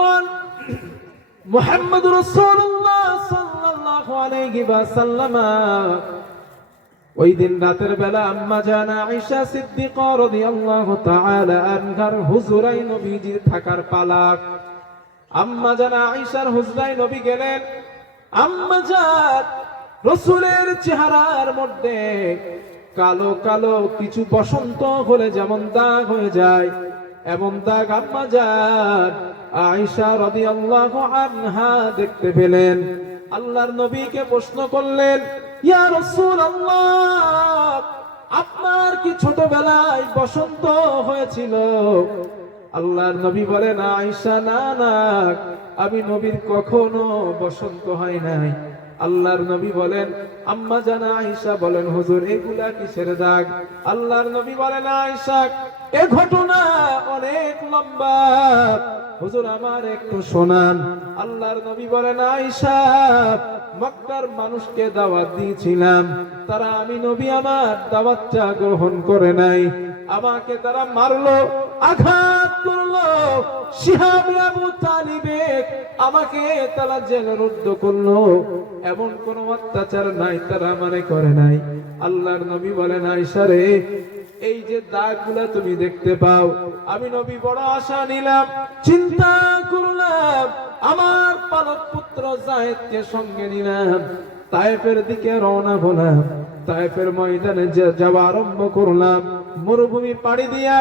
যখন মুহাম্মদ রাসূলুল্লাহ সাল্লাল্লাহু আলাইহি ওয়াসাল্লাম ওই দিন রাতের বেলা আম্মা জান আয়েশা সিদ্দিকা রাদিয়াল্লাহু তাআলা আনহার হুজরায় নবীজির থাকার পালা। আম্মা জান আয়েশার হুজরায় নবী গেলেন। আম্মা জান রাসূলের চেহারার মধ্যে কালো কালো কিছু বসন্ত হলে যেমন দাগ হয়ে যায়, এমন দাগ আম্মা জান আয়েশা রাদিয়াল্লাহু আনহা দেখতে পেলেন। আল্লাহর নবীকে প্রশ্ন করলেন, ইয়া রাসূলুল্লাহ, আপনার কি ছোটবেলায় বসন্ত হয়েছিল? আল্লাহর নবী বলেন, আয়েশা না না, আমি নবীর কখনো বসন্ত হয় নাই। আল্লাহর নবী বলেন, আম্মা জান আয়েশা বলেন, হুজুর এগুলা কিসের দাগ? আল্লাহর নবী বলেন, আয়েশা এ ঘটনা অনেক লম্বা, হুজুর আমার একটু শোনান। আল্লাহর নবী বলেন, আয়েশা মক্কার মানুষকে দাওয়াত দিয়েছিলাম, তারা আমি নবী আমার দাওয়াতটা গ্রহণ করে নাই। আমাকে তারা মারলো, আঘাত করলো, শিহাবে আবু তালিবে আমাকে তারা জেলরুদ্ধ করলো, এমন কোন অত্যাচার নাই তারা আমারে করে নাই। আল্লাহর নবী বলেন, আয়েশা রে, এই যে দাগগুলা তুমি দেখতে পাও, আমি নবী বড় আশা নিলাম, চিন্তা করলাম, আমার পালক পুত্র যায়েদকে সঙ্গে নিলাম, তায়েফের দিকে রওনা হলাম। তায়েফের ময়দানে যাওয়া আরম্ভ করলাম। মরুভূমি পাড়ি দিয়া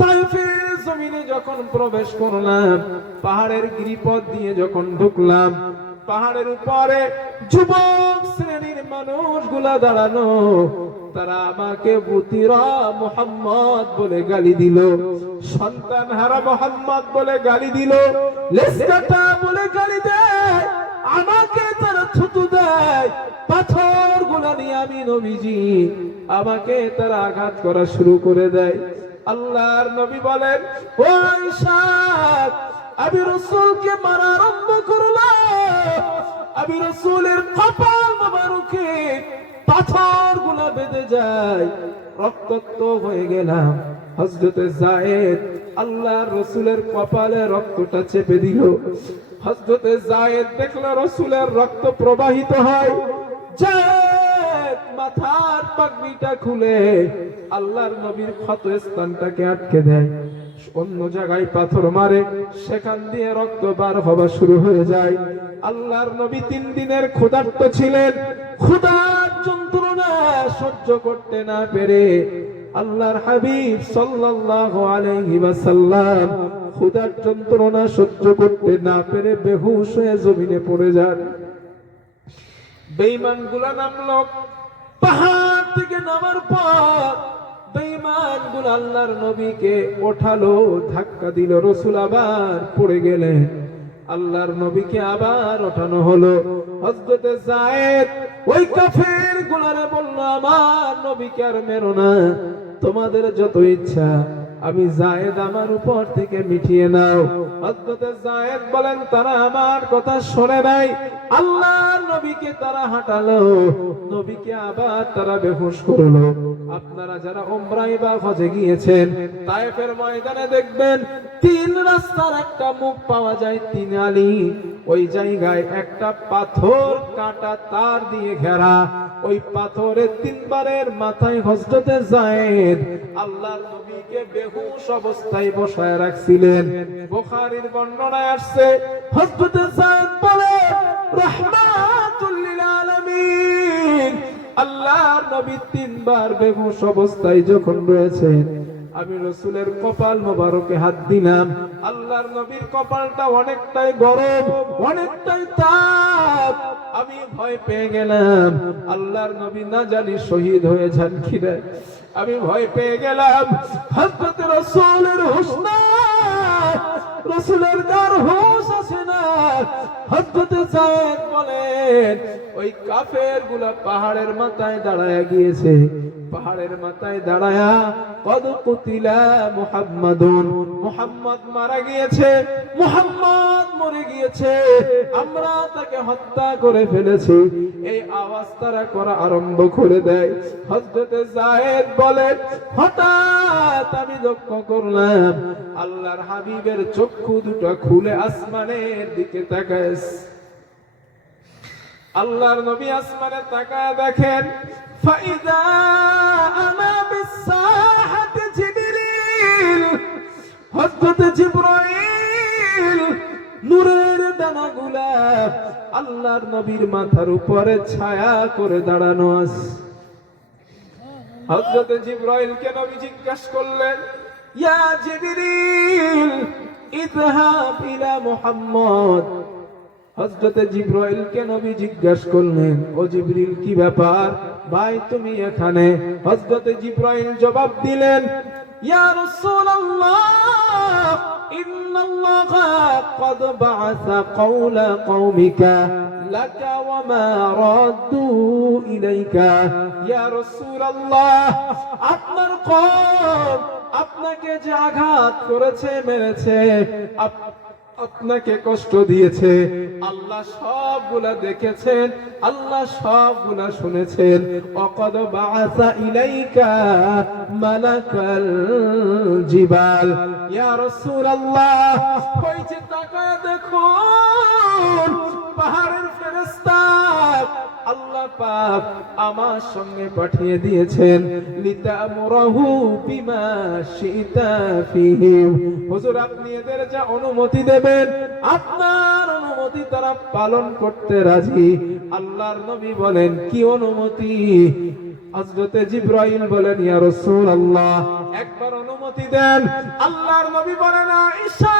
তায়েফের জমিনে যখন প্রবেশ করলাম, পাহাড়ের গিরিপথ দিয়ে যখন ঢুকলাম, পাহাড়ের উপরে যুবক শ্রেণীর মানুষগুলা দাঁড়ানো, তারা আমাকে বুতিরা মুহাম্মদ বলে গালি দিল, সন্তান হারা মুহাম্মদ বলে গালি দিল, লেসকাটা বলে গালি দেয়, আমাকে তারা থুতু দেয়, পাথর গুলা নিয়ে আমি নবীজি আমাকে তারা আঘাত করা শুরু করে দেয়। আল্লাহর নবী বলেন, ও আয়েশা, আমি রাসূলকে মারা আরম্ভ করলাম, আমি রাসূলের কপাল মোবারকে পাথর গুলা বেঁধে যায়, রক্তাক্ত হয়ে গেলাম। হযরতে যায়েদ আল্লাহর রাসূলের কপালে রক্তটা চেপে দিল। হযরতে যায়েদ দেখলো রাসূলের রক্ত প্রবাহিত হয়। যায়েদ মাথার পাগড়িটা খুলে আল্লাহর নবীর ক্ষত স্থানটাকে আটকে দেয়, অন্য জায়গায় পাথর মারে, সেখান দিয়ে রক্ত বার হওয়া শুরু হয়ে যায়। আল্লাহর নবী 3 দিনের ক্ষুধার্ত ছিলেন। ক্ষুধার যন্ত্রণা সহ্য করতে না পেরে আল্লাহর হাবিব সাল্লাল্লাহু আলাইহি ওয়াসাল্লাম ক্ষুধার যন্ত্রণা সহ্য করতে না পেরে বেহুশ হয়ে জমিনে পড়ে যান। বেঈমানগুলো নামলো, পাহাড় থেকে নামার পর বেঈমানগুলো আল্লাহর নবীকে ওঠালো, ধাক্কা দিল, রাসূল আবার পড়ে গেলেন। আল্লাহর নবীকে আবার ওঠানো হলো। হযরতে যায়েদ ওই কাফের গুলারে বলল, আমার নবীকে আর মেরো না, তোমাদের যত ইচ্ছা আমি যায়েদ আমার উপর থেকে মিটিয়ে নাও। হযরতে যায়েদ বলেন, তারা আমার কথা শোনে নাই। আল্লাহর নবীকে তারা হাঁটালো, নবীকে আবার তারা বেহুশ করলো। আপনারা যারা উমরায় বা হজে গিয়েছেন, তায়েফের ময়দানে দেখবেন 3 রাস্তার একটা মুখ পাওয়া যায়, 3 আলি। ওই জায়গায় একটা পাথর কাটা তার দিয়ে ঘেরা, ওই পাথরের 3 বারের মাথায় হযরতে যায়েদ আল্লাহর নবীকে বেহুশ অবস্থায় বসায় রাখছিলেন। বুখারীর বর্ণনায় আসছে, হযরতে যায়েদ বলে, রাহমাতুল লিল আলামিন, আল্লাহর নবী 3 বার বেহুশ অবস্থায় যখন রয়েছেন, আমি রাসূলের কপাল মোবারকে হাত দিলাম। আল্লাহর নবীর কপালটা অনেকটাই গরম, অনেকটাই তাপ। আমি ভয় পেয়ে গেলাম, আল্লাহর নবী না জানি শহীদ হয়ে যান কিনা। আমি ভয় পেয়ে গেলাম, হযরত রাসূলের হুঁশ নাই, রাসূলের কার হুঁশ আছে না। হযরত যায়েদ বলেন, ওই কাফের গুলা পাহাড়ের মাথায় দাঁড়ায় গিয়েছে, পাহাড়ের মাথায় দাঁড়ায়া কদ কুতিলা মুহাম্মাদুন, মুহাম্মদ মারা গিয়েছে, মুহাম্মদ মরে গিয়েছে, আমরা তাকে হত্যা করে ফেলেছি, এই আওয়াজ তারা করা আরম্ভ করে দেয়। হযরতে যায়েদ বলেন, হঠাৎ আমি লক্ষ্য করলাম আল্লাহর হাবিবের চক্ষু দুটো খুলে আসমানের দিকে তাকায়। আল্লাহর নবী আসমানে তাকায় দেখেন, ফাইদা আনা বিসাহাতি জিবরিল, হযরত জিবরাইল নূরের দানাগুলা আল্লাহর নবীর মাথার উপরে ছায়া করে দাঁড়ানো আছে। হযরত জিবরাইলকে নবী জিজ্ঞাসা করলেন, ইয়া জিবরিল ইযহাব ইলা মুহাম্মদ। হযরত জিবরাইলকে নবী জিজ্ঞাসা করলেন, ও জিবরিল কি ব্যাপার ভাই তুমি এখানে? হযরত জিবরাইল জবাব দিলেন, ইয়া রাসূলুল্লাহ ইন্নাল্লাহা ক্বাদ বা'আসা কওলা কওমিকা লাকা ওয়া মা রাদ্দু ইলাইকা। ইয়া রাসূলুল্লাহ, আপনার কওম আপনাকে যে আঘাত করেছে, মেরেছে, আপনাকে কষ্ট দিয়েছে, আল্লাহ সবগুলা দেখেছেন, আল্লাহ সবগুলা শুনেছেন। ওয়াকাদ বাআসা ইলাইকা মালাকাল জিবাল। ইয়া রাসূলুল্লাহ, ওই যে তাকায় দেখুন পাহাড়ের ফেরেশতা আল্লাহ পাক আমার সঙ্গে পাঠিয়ে দিয়েছেন, লিতামুরাহু বিমা শিতা ফিহি। হুজুর আপনি এদের যা অনুমতি দেবেন, আপনার অনুমতি তারা পালন করতে রাজি। আল্লাহর নবী বলেন, কি অনুমতি? হযরতে জিবরাইল বলেন, ইয়া রাসূলুল্লাহ একবার অনুমতি দেন। আল্লাহর নবী বলেন, আয়েশা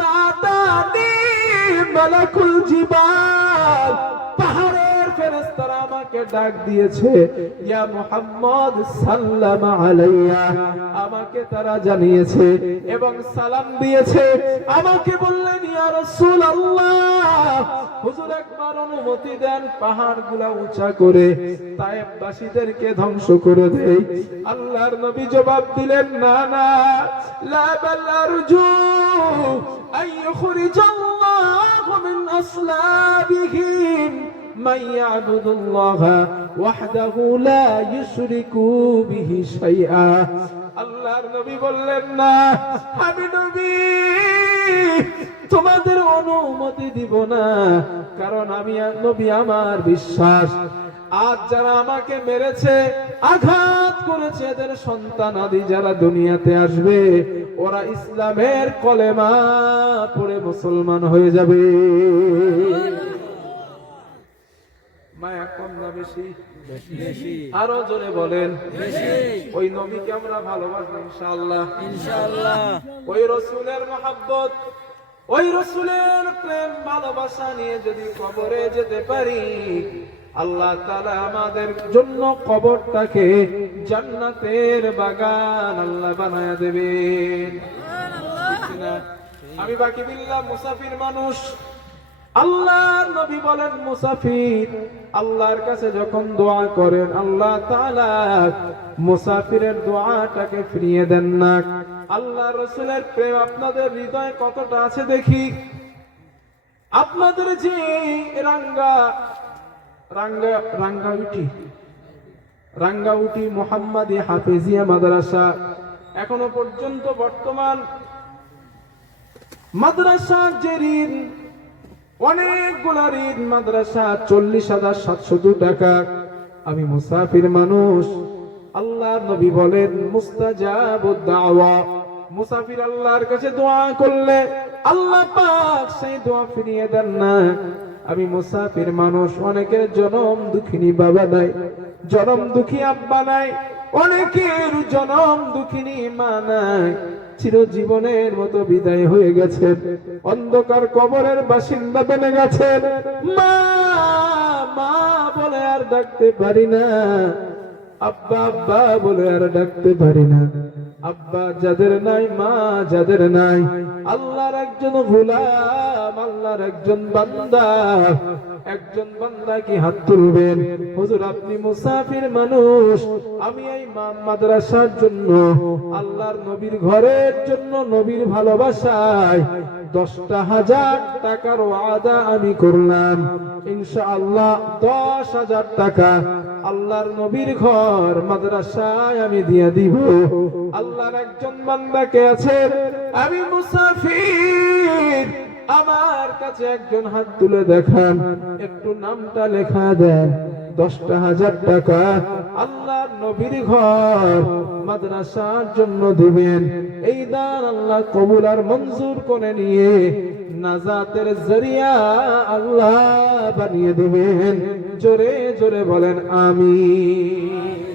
নাদানি মালাকুল জিবাল, পাহাড়ের ফেরেশতারা আমাকে ডাক দিয়েছে, ইয়া মুহাম্মদ সাল্লামা আলাইয়া, আমাকে তারা জানিয়েছে এবং সালাম দিয়েছে। আমাকে বললেন, ইয়া রাসূলুল্লাহ হুজুর একবার অনুমতি দেন, পাহাড়গুলা উঁচা করে তায়েফবাসীদেরকে ধ্বংস করে দেই। আল্লাহর নবী জবাব দিলেন, না না, লা বাল আরজু আইয়ুখরিজাল্লাহু মিন আসলাবিহিম মান ইয়াবুদুল্লাহা ওয়াহদাহু লা ইউশরিকু বিহি শাইআ। আল্লাহর নবী বললেন, না আমি নবী তোমাদের অনুমতি দিব না, কারণ আমি নবী, আমার বিশ্বাস আজ যারা আমাকে মেরেছে, আঘাত করেছে, এদের সন্তান আদি যারা দুনিয়াতে আসবে, ওরা ইসলামের কলেমা পড়ে মুসলমান হয়ে যাবে। মায়া কম না বেশি? আরো জোরে বলেন। ওই নবীকে আমরা ভালোবাসবো ইনশাআল্লাহ। ইনশাআল্লাহ ওই রাসূলের মহব্বত, ওই রাসূলের প্রেম ভালোবাসা নিয়ে যদি কবরে যেতে পারি, আল্লাহ তাআলা আমাদের জন্য কবরটাকে জান্নাতের বাগান আল্লাহ বানায়া দেবেন। আমি বাকি বিল্লাহ মুসাফির মানুষ। আল্লাহর নবী বলেন, মুসাফির আল্লাহর কাছে যখন দোয়া করেন, আল্লাহ তাআলা মুসাফিরের দোয়াটাকে ফিরিয়ে দেন না। আল্লাহ রাসূলের প্রেম আপনাদের হৃদয়ে কতটা আছে দেখি। আপনাদের যে রাঙ্গাউটি মুহাম্মাদি হাফেজিয়া মাদ্রাসা, এখনো পর্যন্ত বর্তমান মাদ্রাসা যে ঋণ, অনেকগুলা ঋণ মাদ্রাসা 40,702 টাকা। আমি মুসাফির মানুষ। আল্লাহর নবী বলেন, মুস্তাজাবুদ দাওয়া, মুসাফির আল্লাহর কাছে দোয়া করলে আল্লাহ পাক সেই দোয়া ফিরিয়ে দেন না। আমি মুসাফির মানুষ। অনেকের জনম দুঃখিনী বাবা নাই, জনম দুঃখী আব্বা নাই, অনেকের জনম দুঃখিনী মা নাই, চিরজীবনের মতো বিদায় হয়ে গেছেন, অন্ধকার কবরের বাসিন্দা বনে গেছেন। মা মা বলে আর ডাকতে পারি না, আব্বা আব্বা বলে আর ডাকতে পারি না। আব্বা যাদের নাই, মা যাদের নাই, আল্লাহর একজন গোলাম, আল্লাহর একজন বান্দা, একজন বান্দা কি হাত তুলবেন? হুজুর আপনি মুসাফির মানুষ, আমি এই মাদ্রাসার জন্য, আল্লাহর নবীর ঘরের জন্য, নবীর ভালোবাসায় 10,000 টাকার ওয়াদা আমি করলাম, ইনশাআল্লাহ 10,000 টাকা আল্লাহর নবীর ঘর মাদ্রাসায় আমি দিয়ে দিব। আল্লাহর একজন বান্দাকে আছে, আমি মুসাফির, আমার কাছে একজন হাত তুলে দেখান, একটু নামটা লেখা দেন, 10,000 টাকা আল্লাহর নবীর ঘর মাদ্রাসার জন্য দিবেন। এই দান আল্লাহ কবুল আর মঞ্জুর করে নিয়ে নাজাতের জরিয়া আল্লাহ বানিয়ে দিবেন। জোরে জোরে বলেন আমিন।